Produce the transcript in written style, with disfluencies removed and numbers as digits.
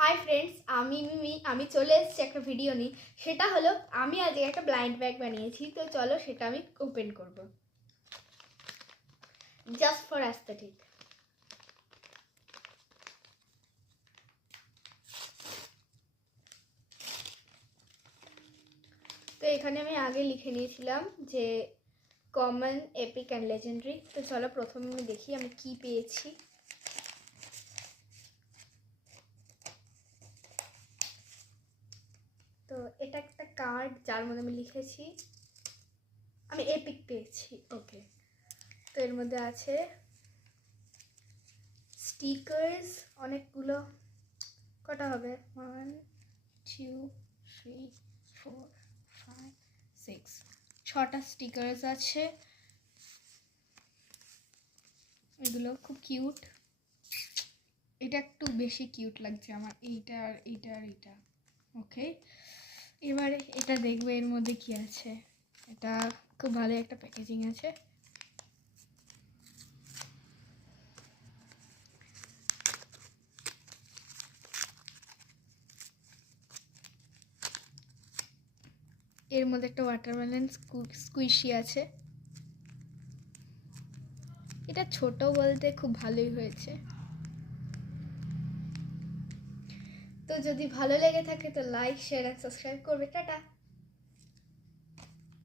Hi friends, আমি মিমি। আমি চলে এসেছি একটা ভিডিও নিয়ে। সেটা হলো আমি আজকে একটা ব্লাইন্ড ব্যাগ বানিয়েছি। তো চলো সেটা আমি ওপেন করব, জাস্ট ফর অ্যাস্থেটিক। তো এখানে আমি আগে লিখে নিয়েছিলাম যে কমন, এপিক অ্যান্ড লেজেন্ডারি। তো চলো প্রথমে আমি দেখি আমি কি পেয়েছি। তো এটা একটা কার্ড যার মধ্যে আমি লিখেছি আমি এপিক পেয়েছি। ওকে, তো এর মধ্যে আছে স্টিকার্স অনেকগুলো। কটা হবে? 1 2 3 4 5 6, 6টা স্টিকার্স আছে। এগুলো খুব কিউট। এটা একটু বেশি কিউট লাগছে আমার, এইটা আর এইটা আর এইটা। ওকে, এবারে এটা দেখবে এর মধ্যে কি আছে। এটা খুব ভালো একটা প্যাকেজিং আছে। এর মধ্যে একটা ওয়াটারমেলন স্কুইশি আছে। এটা ছোট বলতে খুব ভালোই হয়েছে। তো যদি ভালো লেগে থাকে তো লাইক, শেয়ার আর সাবস্ক্রাইব করবে। টাটা।